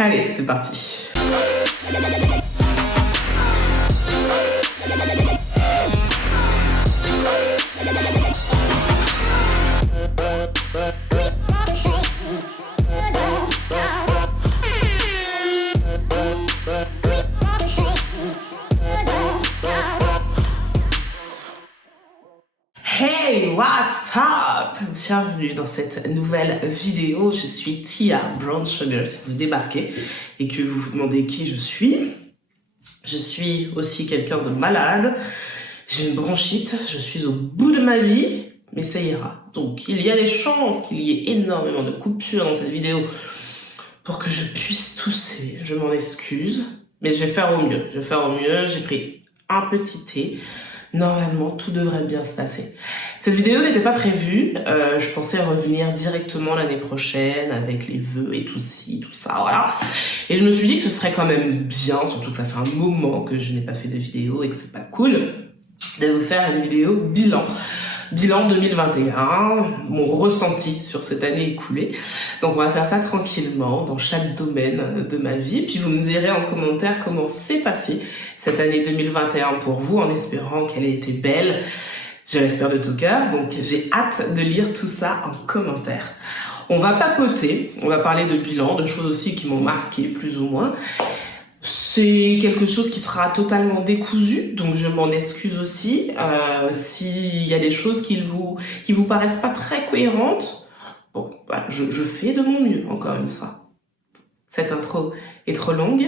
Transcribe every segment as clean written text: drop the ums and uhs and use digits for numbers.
Allez, c'est parti. Hey, what's up? Bienvenue dans cette nouvelle vidéo. Je suis Tia Brown Sugar. Si vous débarquez et que vous vous demandez qui je suis aussi quelqu'un de malade. J'ai une bronchite, je suis au bout de ma vie, mais ça ira. Donc il y a des chances qu'il y ait énormément de coupures dans cette vidéo pour que je puisse tousser. Je m'en excuse, mais je vais faire au mieux. J'ai pris un petit thé. Normalement, tout devrait bien se passer. Cette vidéo n'était pas prévue. Je pensais revenir directement l'année prochaine avec les vœux et tout ci, tout ça, voilà. Et je me suis dit que ce serait quand même bien, surtout que ça fait un moment que je n'ai pas fait de vidéo et que c'est pas cool, de vous faire une vidéo bilan. Bilan 2021, mon ressenti sur cette année écoulée. Donc on va faire ça tranquillement dans chaque domaine de ma vie. Puis vous me direz en commentaire comment s'est passée cette année 2021 pour vous, en espérant qu'elle ait été belle. Je l'espère de tout cœur, donc j'ai hâte de lire tout ça en commentaire. On va papoter, on va parler de bilan, de choses aussi qui m'ont marqué plus ou moins. C'est quelque chose qui sera totalement décousu, donc je m'en excuse aussi. S'il y a des choses qui vous paraissent pas très cohérentes, bon, bah, je fais de mon mieux, encore une fois. Cette intro est trop longue,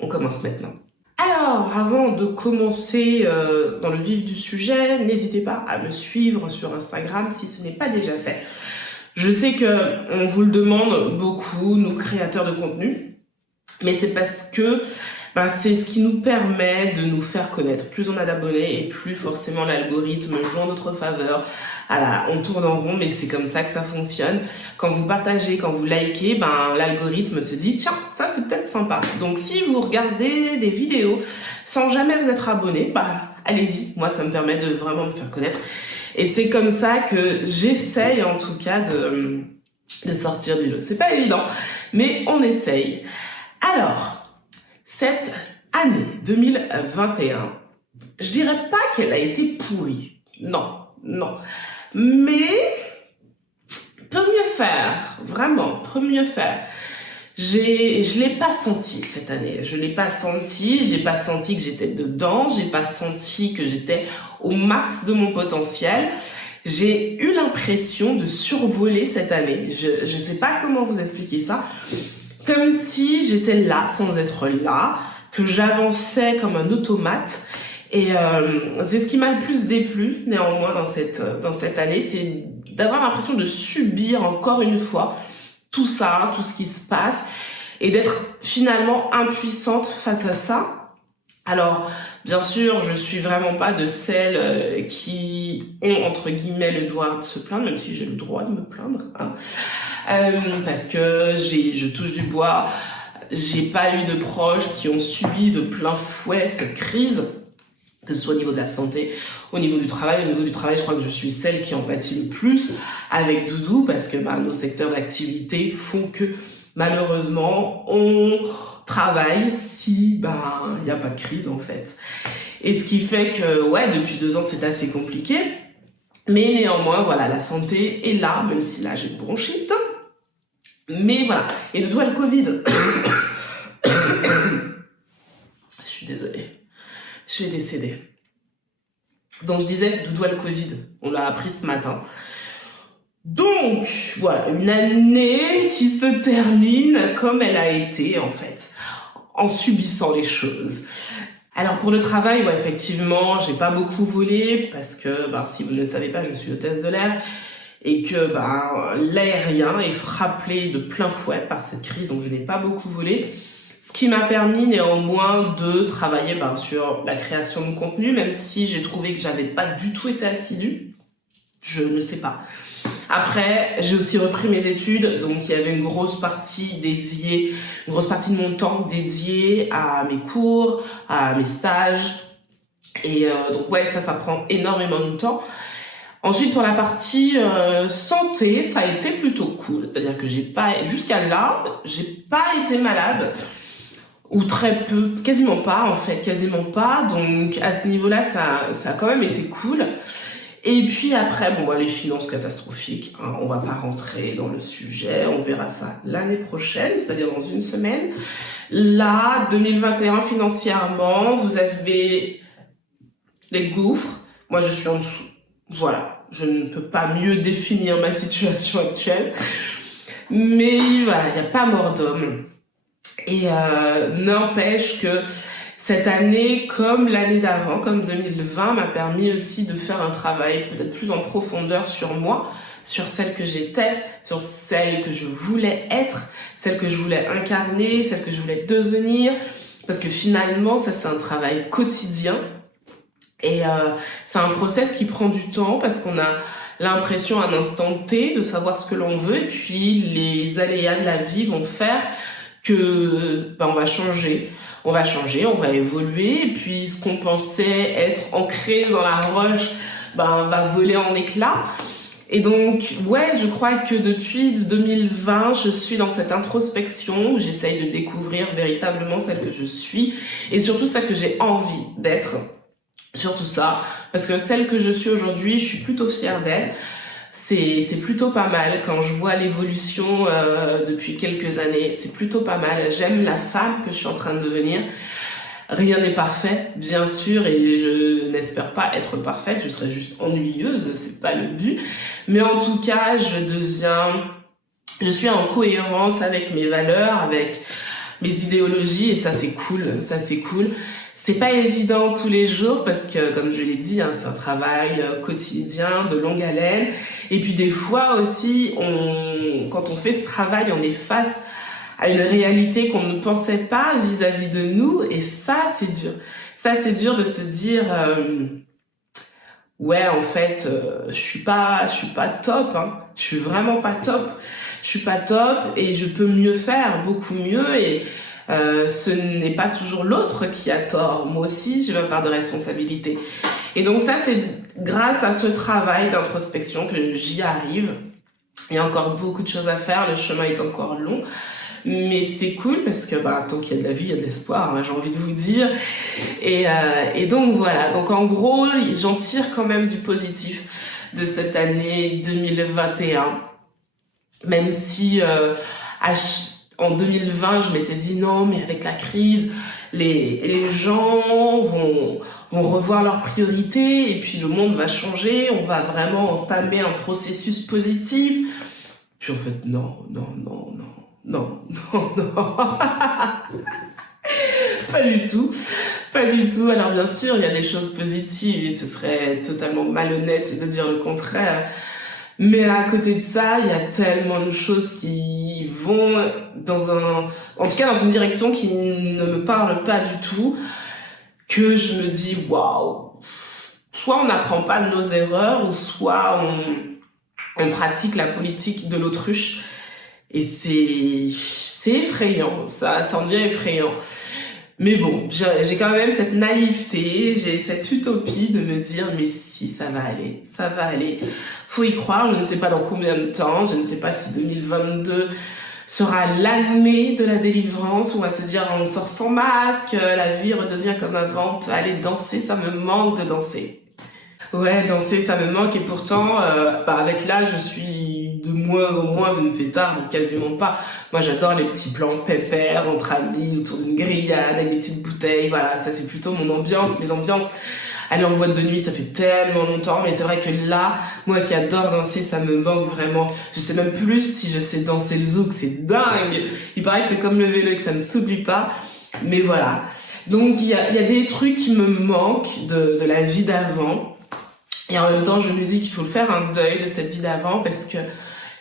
on commence maintenant. Alors, avant de commencer dans le vif du sujet, n'hésitez pas à me suivre sur Instagram si ce n'est pas déjà fait. Je sais que on vous le demande beaucoup, nous créateurs de contenu. Mais c'est parce que c'est ce qui nous permet de nous faire connaître. Plus on a d'abonnés et plus forcément l'algorithme joue en notre faveur. Voilà, on tourne en rond, mais c'est comme ça que ça fonctionne. Quand vous partagez, quand vous likez, l'algorithme se dit tiens, ça c'est peut-être sympa. Donc si vous regardez des vidéos sans jamais vous être abonné, allez-y. Moi, ça me permet de vraiment me faire connaître. Et c'est comme ça que j'essaye en tout cas de sortir du lot. C'est pas évident, mais on essaye. Alors, cette année 2021, je dirais pas qu'elle a été pourrie. Non. Mais, peut mieux faire. Vraiment, peut mieux faire. Je l'ai pas senti cette année. J'ai pas senti que j'étais dedans. J'ai pas senti que j'étais au max de mon potentiel. J'ai eu l'impression de survoler cette année. Je sais pas comment vous expliquer ça. Comme si j'étais là sans être là, que j'avançais comme un automate. Et c'est ce qui m'a le plus déplu néanmoins dans cette année, c'est d'avoir l'impression de subir encore une fois tout ça, tout ce qui se passe, et d'être finalement impuissante face à ça. Alors, bien sûr, je suis vraiment pas de celles qui ont, entre guillemets, le droit de se plaindre, même si j'ai le droit de me plaindre, hein. Parce que je touche du bois, j'ai pas eu de proches qui ont subi de plein fouet cette crise, que ce soit au niveau de la santé, au niveau du travail. Au niveau du travail, je crois que je suis celle qui en pâtit le plus avec Doudou, parce que nos secteurs d'activité font que malheureusement on travaille si il n'y a pas de crise en fait. Et ce qui fait que depuis 2 ans c'est assez compliqué, mais néanmoins voilà, la santé est là, même si là j'ai une bronchite. Mais voilà, et Doudou a le Covid. Je suis désolée, je vais décéder. Donc je disais, Doudou a le Covid, on l'a appris ce matin. Donc voilà, une année qui se termine comme elle a été en fait, en subissant les choses. Alors pour le travail, effectivement, j'ai pas beaucoup volé parce que, si vous ne le savez pas, je suis hôtesse de l'air. Et que l'aérien est frappé de plein fouet par cette crise, donc je n'ai pas beaucoup volé. Ce qui m'a permis néanmoins de travailler sur la création de contenu, même si j'ai trouvé que j'avais pas du tout été assidue. Je ne sais pas. Après, j'ai aussi repris mes études, donc il y avait une grosse partie de mon temps dédiée à mes cours, à mes stages. Et donc ça prend énormément de temps. Ensuite, pour la partie santé, ça a été plutôt cool. C'est-à-dire que jusqu'à là, j'ai pas été malade. Ou très peu, quasiment pas en fait, quasiment pas. Donc à ce niveau-là, ça a quand même été cool. Et puis après, bon, les finances catastrophiques, hein, on va pas rentrer dans le sujet, on verra ça l'année prochaine, c'est-à-dire dans une semaine. Là, 2021 financièrement, vous avez les gouffres, moi je suis en dessous. Voilà, je ne peux pas mieux définir ma situation actuelle. Mais voilà, il n'y a pas mort d'homme. Et n'empêche que cette année, comme l'année d'avant, comme 2020, m'a permis aussi de faire un travail peut-être plus en profondeur sur moi, sur celle que j'étais, sur celle que je voulais être, celle que je voulais incarner, celle que je voulais devenir. Parce que finalement, ça c'est un travail quotidien. Et c'est un process qui prend du temps parce qu'on a l'impression à un instant T de savoir ce que l'on veut. Et puis les aléas de la vie vont faire que on va changer, on va évoluer, et puis ce qu'on pensait être ancré dans la roche, va voler en éclats. Et donc, ouais, je crois que depuis 2020, je suis dans cette introspection où j'essaye de découvrir véritablement celle que je suis, et surtout celle que j'ai envie d'être. Surtout ça, parce que celle que je suis aujourd'hui, je suis plutôt fière d'elle. C'est plutôt pas mal quand je vois l'évolution depuis quelques années. C'est plutôt pas mal. J'aime la femme que je suis en train de devenir. Rien n'est parfait, bien sûr, et je n'espère pas être parfaite. Je serais juste ennuyeuse, c'est pas le but. Mais en tout cas, je suis en cohérence avec mes valeurs, avec mes idéologies, et ça c'est cool. Ça c'est cool. C'est pas évident tous les jours parce que, comme je l'ai dit, hein, c'est un travail quotidien, de longue haleine. Et puis des fois aussi, quand on fait ce travail, on est face à une réalité qu'on ne pensait pas vis-à-vis de nous. Et ça, c'est dur. Ça, c'est dur de se dire, ouais, en fait, je suis pas top, hein. Je suis vraiment pas top. Je suis pas top et je peux mieux faire, beaucoup mieux. Et ce n'est pas toujours l'autre qui a tort. Moi aussi, j'ai ma part de responsabilité. Et donc ça, c'est grâce à ce travail d'introspection que j'y arrive. Il y a encore beaucoup de choses à faire, le chemin est encore long. Mais c'est cool parce que tant qu'il y a de la vie, il y a de l'espoir, hein, j'ai envie de vous dire. Et donc voilà, donc en gros, j'en tire quand même du positif de cette année 2021. Même si en 2020, je m'étais dit non, mais avec la crise, les gens vont revoir leurs priorités et puis le monde va changer, on va vraiment entamer un processus positif. Puis en fait, non. Pas du tout. Alors bien sûr, il y a des choses positives et ce serait totalement malhonnête de dire le contraire. Mais à côté de ça, il y a tellement de choses qui vont en tout cas dans une direction qui ne me parle pas du tout, que je me dis waouh. Soit on n'apprend pas de nos erreurs, ou soit on pratique la politique de l'autruche. Et c'est effrayant, ça en devient effrayant. Mais bon, j'ai quand même cette naïveté, j'ai cette utopie de me dire mais si, ça va aller. Faut y croire, je ne sais pas dans combien de temps, je ne sais pas si 2022 sera l'année de la délivrance où on va se dire on sort sans masque, la vie redevient comme avant, on peut aller danser, ça me manque de danser. Ouais, danser, ça me manque et pourtant, avec l'âge, je suis de moins en moins une fêtarde, quasiment pas. Moi, j'adore les petits plans pépères entre amis, autour d'une grillade, avec des petites bouteilles, voilà, ça c'est plutôt mon ambiance, mes ambiances. Aller en boîte de nuit, ça fait tellement longtemps, mais c'est vrai que là, moi qui adore danser, ça me manque vraiment. Je sais même plus si je sais danser le zouk, c'est dingue. Il paraît que c'est comme le vélo et que ça ne s'oublie pas, mais voilà. Donc il y a des trucs qui me manquent de la vie d'avant. Et en même temps, je me dis qu'il faut faire un deuil de cette vie d'avant parce que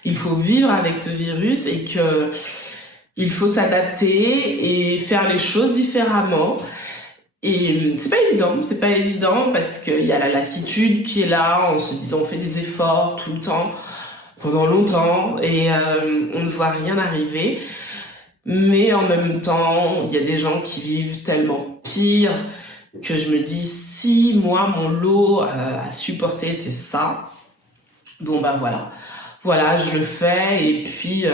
il faut vivre avec ce virus et que il faut s'adapter et faire les choses différemment. Et c'est pas évident parce qu'il y a la lassitude qui est là, on se disant on fait des efforts tout le temps, pendant longtemps, et on ne voit rien arriver. Mais en même temps, il y a des gens qui vivent tellement pire que je me dis, si moi, mon lot à supporter, c'est ça, Bon bah voilà, voilà, je le fais et puis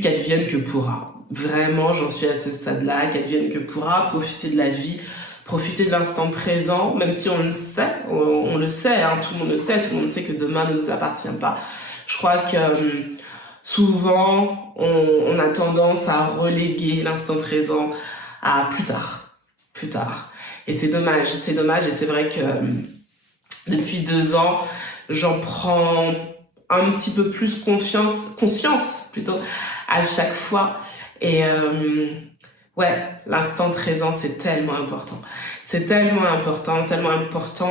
qu'advienne que pourra. Vraiment, j'en suis à ce stade-là, qu'advienne que pourra, profiter de la vie, profiter de l'instant présent, même si on le sait, hein, tout le monde le sait, tout le monde sait que demain ne nous appartient pas. Je crois que souvent, on a tendance à reléguer l'instant présent à plus tard. Et c'est dommage, et c'est vrai que depuis 2 ans, j'en prends un petit peu plus conscience plutôt, à chaque fois. Et ouais, l'instant présent, c'est tellement important. C'est tellement important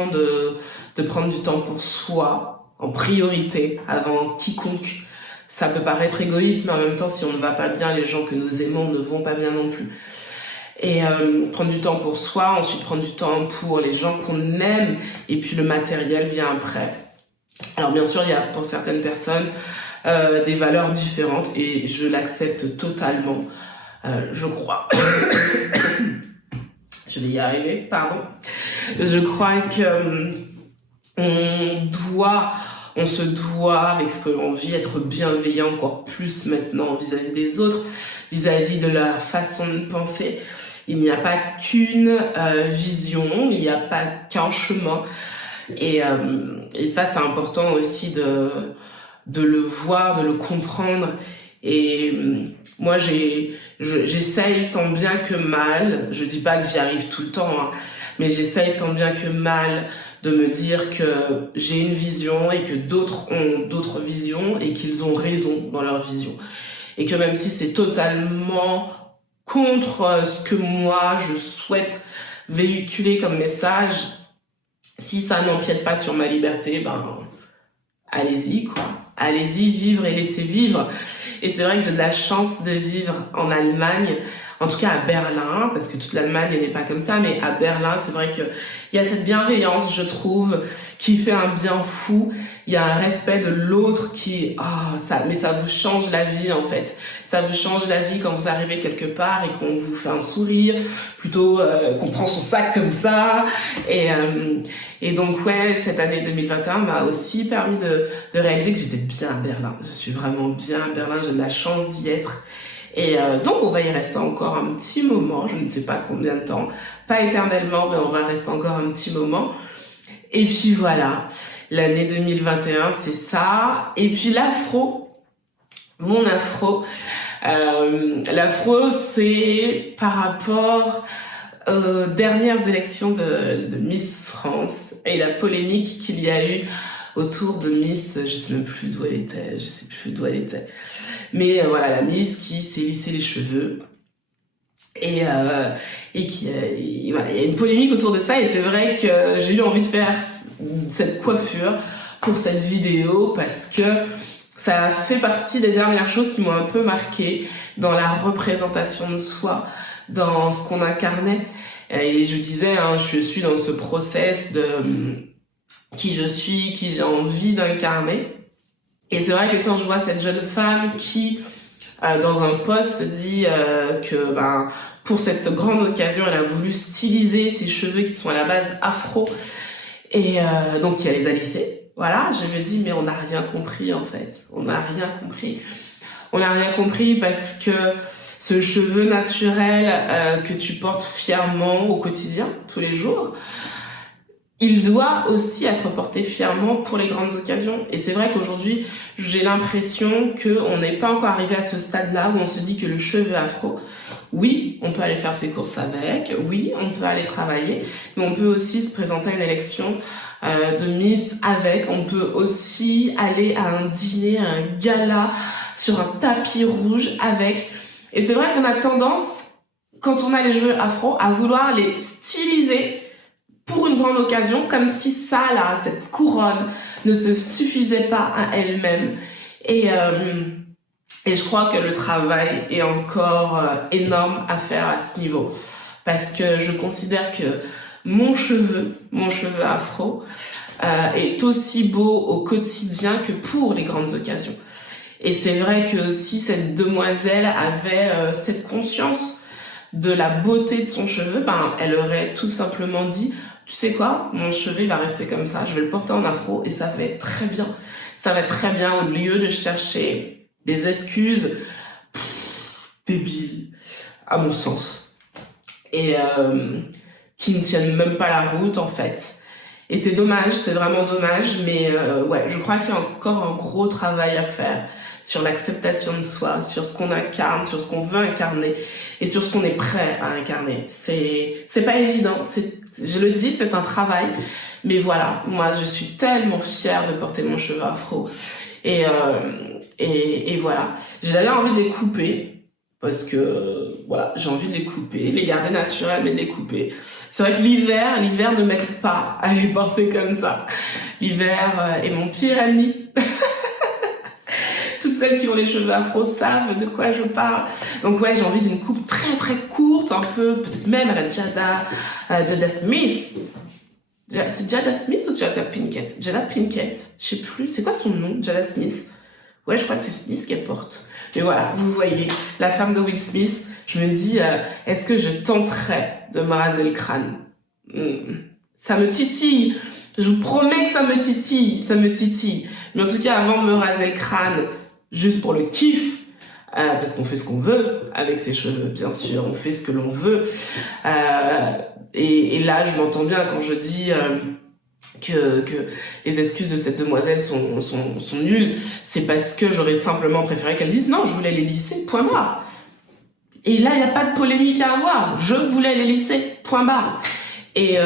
de prendre du temps pour soi, en priorité, avant quiconque. Ça peut paraître égoïste, mais en même temps, si on ne va pas bien, les gens que nous aimons ne vont pas bien non plus. Et prendre du temps pour soi, ensuite prendre du temps pour les gens qu'on aime, et puis le matériel vient après. Alors bien sûr, il y a pour certaines personnes des valeurs différentes, et je l'accepte totalement. Je crois... je vais y arriver, pardon. Je crois que on se doit, avec ce que l'on vit, être bienveillant encore plus maintenant vis-à-vis des autres, vis-à-vis de leur façon de penser. Il n'y a pas qu'une vision, il n'y a pas qu'un chemin. Et ça, c'est important aussi de le voir, de le comprendre. Et moi, j'essaye tant bien que mal, je dis pas que j'y arrive tout le temps, hein, mais j'essaye tant bien que mal de me dire que j'ai une vision et que d'autres ont d'autres visions et qu'ils ont raison dans leur vision. Et que même si c'est totalement contre ce que moi je souhaite véhiculer comme message, si ça n'empiète pas sur ma liberté, ben allez-y quoi. Allez-y, vivre et laisser vivre. Et c'est vrai que j'ai de la chance de vivre en Allemagne, en tout cas à Berlin, parce que toute l'Allemagne n'est pas comme ça, mais à Berlin, c'est vrai que il y a cette bienveillance, je trouve, qui fait un bien fou. Il y a un respect de l'autre mais ça vous change la vie en fait. Ça vous change la vie quand vous arrivez quelque part et qu'on vous fait un sourire, plutôt qu'on prend son sac comme ça. Et donc ouais, cette année 2021 m'a aussi permis de réaliser que j'étais bien à Berlin. Je suis vraiment bien à Berlin, j'ai de la chance d'y être. Et donc on va y rester encore un petit moment, je ne sais pas combien de temps, pas éternellement, mais on va rester encore un petit moment. Et puis voilà, l'année 2021 c'est ça. Et puis mon afro, l'afro c'est par rapport aux dernières élections de Miss France et la polémique qu'il y a eu autour de Miss, je sais plus d'où elle était. Mais voilà, la Miss qui s'est lissé les cheveux et voilà, il y a une polémique autour de ça et c'est vrai que j'ai eu envie de faire cette coiffure pour cette vidéo parce que ça fait partie des dernières choses qui m'ont un peu marquée dans la représentation de soi, dans ce qu'on incarnait. Et je disais, hein, je suis dans ce process de qui je suis, qui j'ai envie d'incarner. Et c'est vrai que quand je vois cette jeune femme qui, dans un post, dit que pour cette grande occasion, elle a voulu styliser ses cheveux qui sont à la base afro, et donc qui les a lissés. Voilà, je me dis, mais on n'a rien compris en fait. On n'a rien compris. On n'a rien compris parce que ce cheveu naturel que tu portes fièrement au quotidien, tous les jours, il doit aussi être porté fièrement pour les grandes occasions. Et c'est vrai qu'aujourd'hui, j'ai l'impression qu'on n'est pas encore arrivé à ce stade-là où on se dit que le cheveu afro, oui, on peut aller faire ses courses avec, oui, on peut aller travailler, mais on peut aussi se présenter à une élection de Miss avec, on peut aussi aller à un dîner, à un gala, sur un tapis rouge avec. Et c'est vrai qu'on a tendance, quand on a les cheveux afro, à vouloir les styliser pour une grande occasion, comme si ça, là, cette couronne, ne se suffisait pas à elle-même. Et je crois que le travail est encore énorme à faire à ce niveau. Parce que je considère que mon cheveu afro, est aussi beau au quotidien que pour les grandes occasions. Et c'est vrai que si cette demoiselle avait cette conscience de la beauté de son cheveu, elle aurait tout simplement dit: tu sais quoi, mon cheveu il va rester comme ça, je vais le porter en afro et ça va être très bien. Ça va être très bien au lieu de chercher des excuses débiles, à mon sens. Et qui ne tiennent même pas la route en fait. Et c'est dommage, c'est vraiment dommage, mais ouais, je crois qu'il y a encore un gros travail à faire sur l'acceptation de soi, sur ce qu'on incarne, sur ce qu'on veut incarner et sur ce qu'on est prêt à incarner. C'est pas évident, je le dis, c'est un travail, mais voilà, moi je suis tellement fière de porter mon cheveu afro et voilà. J'ai d'ailleurs envie de les couper. Parce que, voilà, j'ai envie de les couper, les garder naturels, mais de les couper. C'est vrai que l'hiver ne m'aide pas à les porter comme ça. L'hiver est mon pire ennemi. Toutes celles qui ont les cheveux afro savent de quoi je parle. Donc ouais, j'ai envie d'une coupe très très courte, un peu, peut-être même à la Jada Smith. C'est Jada Smith ou Jada Pinkett? Jada Pinkett, je sais plus, c'est quoi son nom, Jada Smith? Ouais, je crois que c'est Smith qu'elle porte. Mais voilà, vous voyez, la femme de Will Smith, je me dis, est-ce que je tenterais de me raser le crâne? Ça me titille. Je vous promets que ça me titille. Mais en tout cas, avant de me raser le crâne, juste pour le kiff, parce qu'on fait ce qu'on veut avec ses cheveux, bien sûr, on fait ce que l'on veut. Et là, je m'entends bien quand je dis... que les excuses de cette demoiselle sont nulles, c'est parce que j'aurais simplement préféré qu'elle dise non, je voulais les lisser, point barre. Et là, il n'y a pas de polémique à avoir, je voulais les lisser, point barre. Et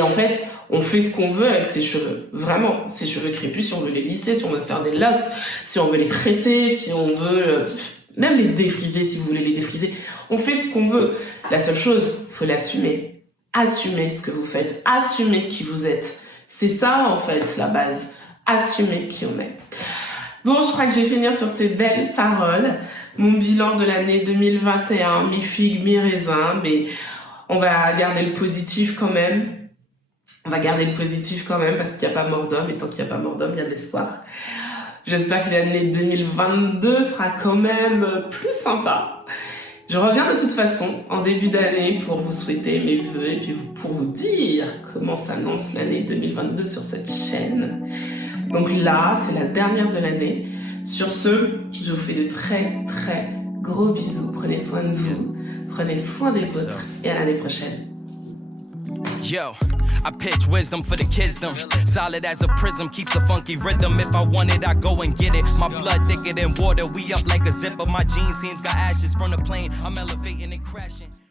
en fait, on fait ce qu'on veut avec ses cheveux, vraiment. Ses cheveux crépus, si on veut les lisser, si on veut faire des locks, si on veut les tresser, si on veut même les défriser, si vous voulez les défriser, on fait ce qu'on veut. La seule chose, faut l'assumer. Assumez ce que vous faites, assumez qui vous êtes. C'est ça, en fait, la base. Assumez qui on est. Bon, je crois que je vais finir sur ces belles paroles. Mon bilan de l'année 2021, mi-figue, mi-raisin, mais on va garder le positif quand même. Parce qu'il n'y a pas mort d'homme, et tant qu'il n'y a pas mort d'homme, il y a de l'espoir. J'espère que l'année 2022 sera quand même plus sympa. Je reviens de toute façon en début d'année pour vous souhaiter mes vœux et puis pour vous dire comment s'annonce l'année 2022 sur cette chaîne. Donc là, c'est la dernière de l'année. Sur ce, je vous fais de très très gros bisous. Prenez soin de vous, prenez soin des vôtres et à l'année prochaine. Yo, I pitch wisdom for the kidsdom. Solid as a prism, keeps a funky rhythm. If I want it, I go and get it. My blood thicker than water, we up like a zipper. My jeans seems got ashes from the plane. I'm elevating and crashing.